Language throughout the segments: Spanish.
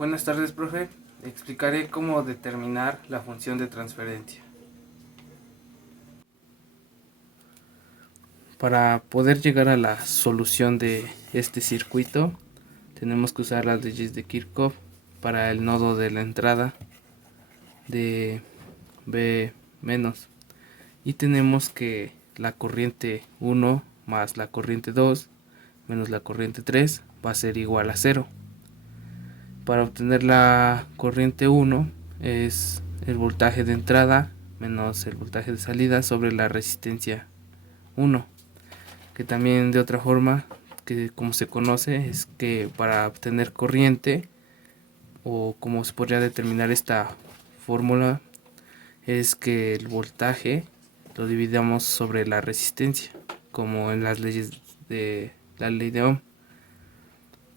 Buenas tardes, profe. Explicaré cómo determinar la función de transferencia. Para poder llegar a la solución de este circuito, tenemos que usar las leyes de Kirchhoff para el nodo de la entrada de B-, y tenemos que la corriente 1 más la corriente 2 menos la corriente 3 va a ser igual a 0. Para obtener la corriente 1 es el voltaje de entrada menos el voltaje de salida sobre la resistencia 1, que también de otra forma, que como se conoce, es que para obtener corriente, o como se podría determinar esta fórmula, es que el voltaje lo dividamos sobre la resistencia, como en las leyes de la ley de Ohm.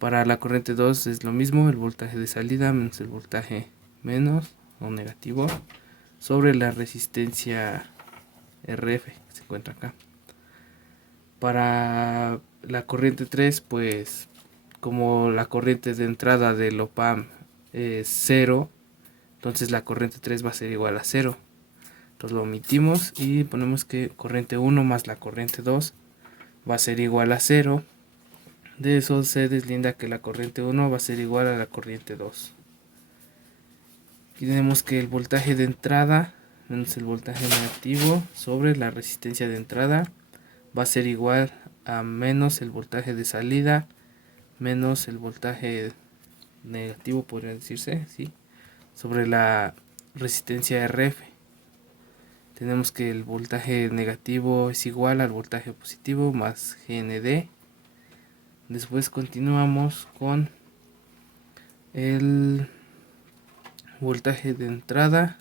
Para la corriente 2 es lo mismo, el voltaje de salida menos el voltaje menos o negativo sobre la resistencia RF que se encuentra acá. Para la corriente 3, pues como la corriente de entrada del op-amp es 0, entonces la corriente 3 va a ser igual a 0. Entonces lo omitimos y ponemos que corriente 1 más la corriente 2 va a ser igual a 0. De eso se deslinda que la corriente 1 va a ser igual a la corriente 2. Aquí tenemos que el voltaje de entrada menos el voltaje negativo sobre la resistencia de entrada va a ser igual a menos el voltaje de salida menos el voltaje negativo, podría decirse, ¿sí?, sobre la resistencia RF. Tenemos que el voltaje negativo es igual al voltaje positivo más GND. Después continuamos con el voltaje de entrada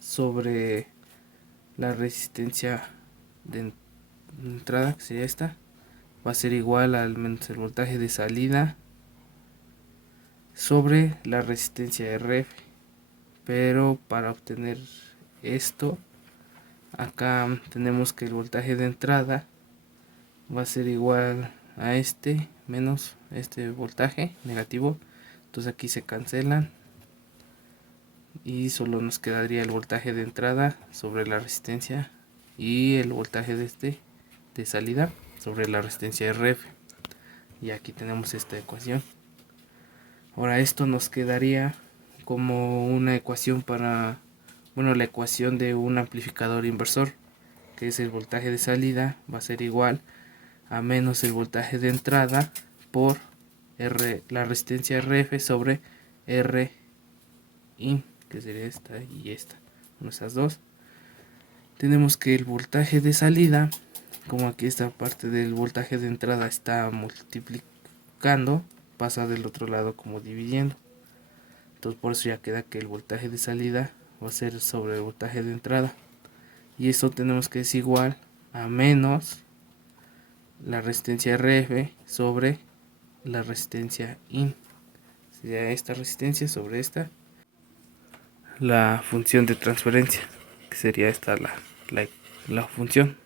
sobre la resistencia de entrada, que sería esta, va a ser igual al menos el voltaje de salida sobre la resistencia RF. Pero para obtener esto, acá tenemos que el voltaje de entrada va a ser igual a este menos este voltaje negativo. Entonces aquí se cancelan y solo nos quedaría el voltaje de entrada sobre la resistencia y el voltaje de salida sobre la resistencia RF. Y aquí tenemos esta ecuación. Ahora esto nos quedaría como una ecuación para, la ecuación de un amplificador inversor, que es el voltaje de salida va a ser igual a menos el voltaje de entrada por la resistencia RF sobre R in, que sería esta y esta, esas dos. Tenemos que el voltaje de salida, como aquí esta parte del voltaje de entrada está multiplicando, pasa del otro lado como dividiendo. Entonces por eso ya queda que el voltaje de salida va a ser sobre el voltaje de entrada. Y eso tenemos que es igual a menos la resistencia RF sobre la resistencia IN. Sería esta resistencia sobre esta, la función de transferencia, que sería esta la función.